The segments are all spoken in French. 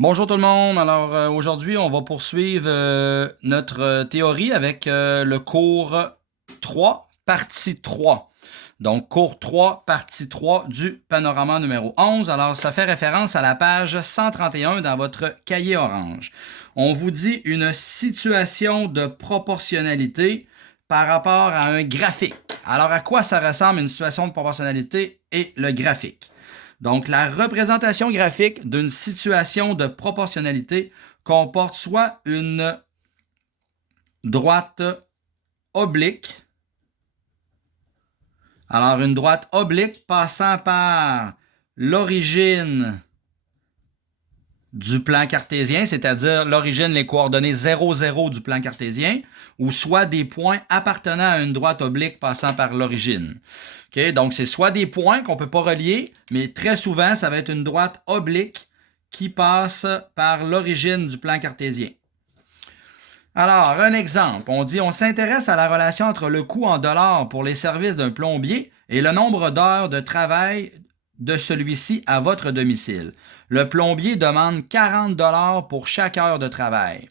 Bonjour tout le monde. Alors aujourd'hui, on va poursuivre notre théorie avec le cours 3, partie 3. Donc, cours 3, partie 3 du panorama numéro 11. Alors, ça fait référence à la page 131 dans votre cahier orange. On vous dit une situation de proportionnalité par rapport à un graphique. Alors, à quoi ça ressemble une situation de proportionnalité et le graphique? Donc, la représentation graphique d'une situation de proportionnalité comporte soit une droite oblique. Alors, une droite oblique passant par l'origine du plan cartésien, c'est-à-dire l'origine, les coordonnées 0, 0 du plan cartésien, ou soit des points appartenant à une droite oblique passant par l'origine. Okay? Donc, c'est soit des points qu'on ne peut pas relier, mais très souvent, ça va être une droite oblique qui passe par l'origine du plan cartésien. Alors, un exemple. On dit on s'intéresse à la relation entre le coût en dollars pour les services d'un plombier et le nombre d'heures de travail de celui-ci à votre domicile. Le plombier demande 40 $ pour chaque heure de travail.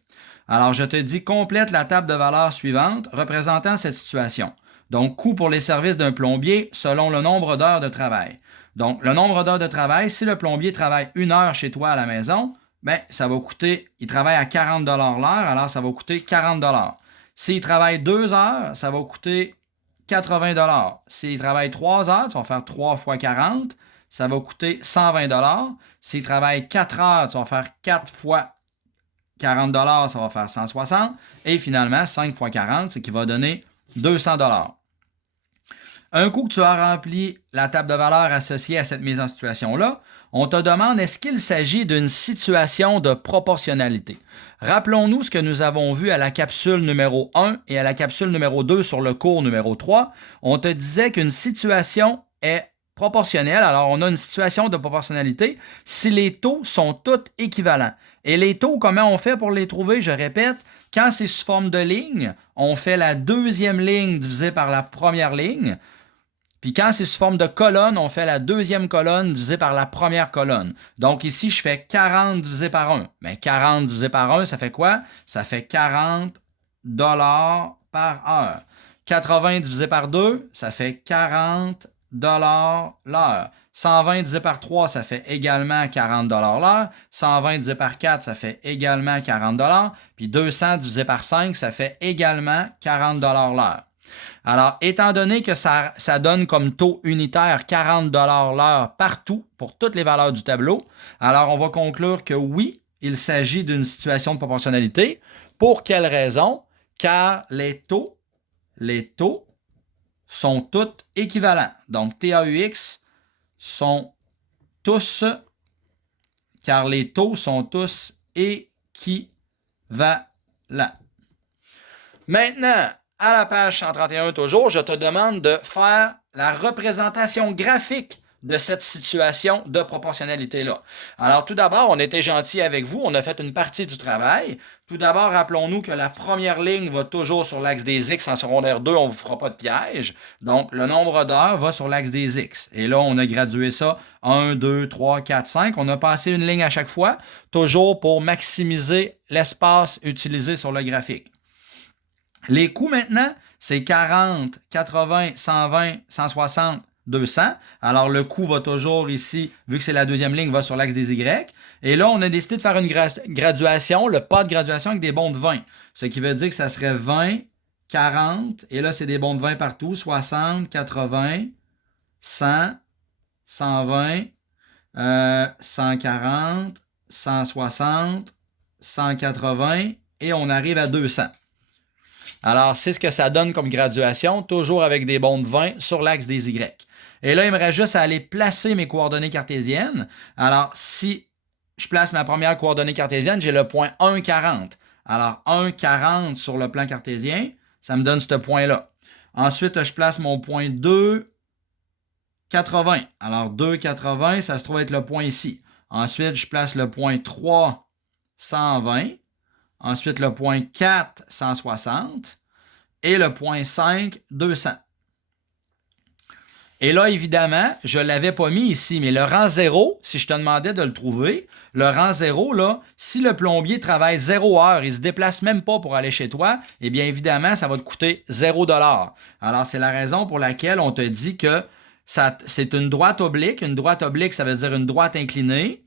Alors, je te dis, complète la table de valeurs suivante représentant cette situation. Donc, coût pour les services d'un plombier selon le nombre d'heures de travail. Donc, le nombre d'heures de travail, si le plombier travaille 1 heure chez toi à la maison, ben, ça va coûter, il travaille à 40 $ l'heure, alors ça va coûter 40 $. S'il travaille 2 heures, ça va coûter 80 $. S'il travaille 3 heures, tu vas faire 3 fois 40, ça va coûter 120 $. S'il travaille 4 heures, tu vas faire 4 fois 40 $, ça va faire 160. Et finalement, 5 fois 40, c'est qui va donner 200 $. Un coup que tu as rempli la table de valeurs associée à cette mise en situation-là, on te demande est-ce qu'il s'agit d'une situation de proportionnalité. Rappelons-nous ce que nous avons vu à la capsule numéro 1 et à la capsule numéro 2 sur le cours numéro 3. On te disait qu'une situation est proportionnelle. Alors, on a une situation de proportionnalité si les taux sont tous équivalents. Et les taux, comment on fait pour les trouver? Je répète, quand c'est sous forme de ligne, on fait la deuxième ligne divisée par la première ligne. Puis quand c'est sous forme de colonne, on fait la deuxième colonne divisée par la première colonne. Donc ici, je fais 40 divisé par 1. Mais 40 divisé par 1, ça fait quoi? Ça fait 40 $ par heure. 80 divisé par 2, ça fait 40 $ l'heure. 120 divisé par 3, ça fait également 40 $ l'heure. 120 divisé par 4, ça fait également 40 $. Puis 200 divisé par 5, ça fait également 40 $ l'heure. Alors, étant donné que ça donne comme taux unitaire 40 $ l'heure partout pour toutes les valeurs du tableau, alors on va conclure que oui, il s'agit d'une situation de proportionnalité. Pour quelle raison? Car les taux sont tous équivalents. Donc, TAUX sont tous, car les taux sont tous équivalents. Maintenant, à la page 131 toujours, je te demande de faire la représentation graphique de cette situation de proportionnalité-là. Alors, tout d'abord, on était gentil avec vous, on a fait une partie du travail. Tout d'abord, rappelons-nous que la première ligne va toujours sur l'axe des X. En secondaire 2, on ne vous fera pas de piège. Donc, le nombre d'heures va sur l'axe des X. Et là, on a gradué ça 1, 2, 3, 4, 5. On a passé une ligne à chaque fois, toujours pour maximiser l'espace utilisé sur le graphique. Les coûts maintenant, c'est 40, 80, 120, 160, 200. Alors, le coût va toujours ici, vu que c'est la deuxième ligne, va sur l'axe des Y. Et là, on a décidé de faire une graduation, le pas de graduation avec des bons de 20. Ce qui veut dire que ça serait 20, 40, et là, c'est des bons de 20 partout, 60, 80, 100, 120, 140, 160, 180, et on arrive à 200. Alors, c'est ce que ça donne comme graduation, toujours avec des bons de 20 sur l'axe des Y. Et là, il me reste juste à aller placer mes coordonnées cartésiennes. Alors, si je place ma première coordonnée cartésienne, j'ai le point 1,40. Alors, 1,40 sur le plan cartésien, ça me donne ce point-là. Ensuite, je place mon point 2,80. Alors, 2,80, ça se trouve être le point ici. Ensuite, je place le point 3,120. Ensuite, le point 4, 160. Et le point 5, 200. Et là, évidemment, je ne l'avais pas mis ici, mais le rang 0, si je te demandais de le trouver, le rang 0, là, si le plombier travaille 0 heure, il ne se déplace même pas pour aller chez toi, eh bien évidemment, ça va te coûter 0 $. Alors, c'est la raison pour laquelle on te dit que c'est une droite oblique. Une droite oblique, ça veut dire une droite inclinée.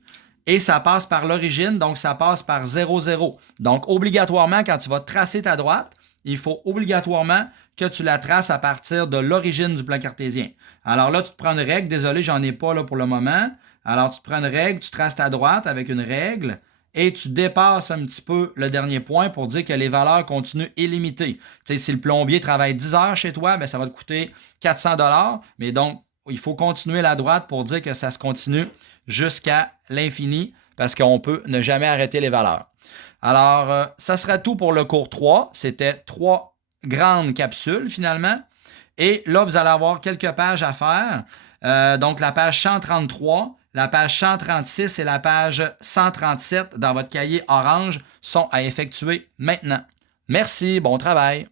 Et ça passe par l'origine, donc ça passe par 0, 0. Donc, obligatoirement, quand tu vas tracer ta droite, il faut obligatoirement que tu la traces à partir de l'origine du plan cartésien. Alors là, tu te prends une règle. Désolé, j'en ai pas là pour le moment. Alors, tu te prends une règle, tu traces ta droite avec une règle et tu dépasses un petit peu le dernier point pour dire que les valeurs continuent illimitées. Tu sais, si le plombier travaille 10 heures chez toi, bien, ça va te coûter 400 $. Mais donc, il faut continuer la droite pour dire que ça se continue jusqu'à l'infini parce qu'on peut ne jamais arrêter les valeurs. Alors, ça sera tout pour le cours 3. C'était 3 grandes capsules finalement. Et là, vous allez avoir quelques pages à faire. Donc, la page 133, la page 136 et la page 137 dans votre cahier orange sont à effectuer maintenant. Merci, bon travail.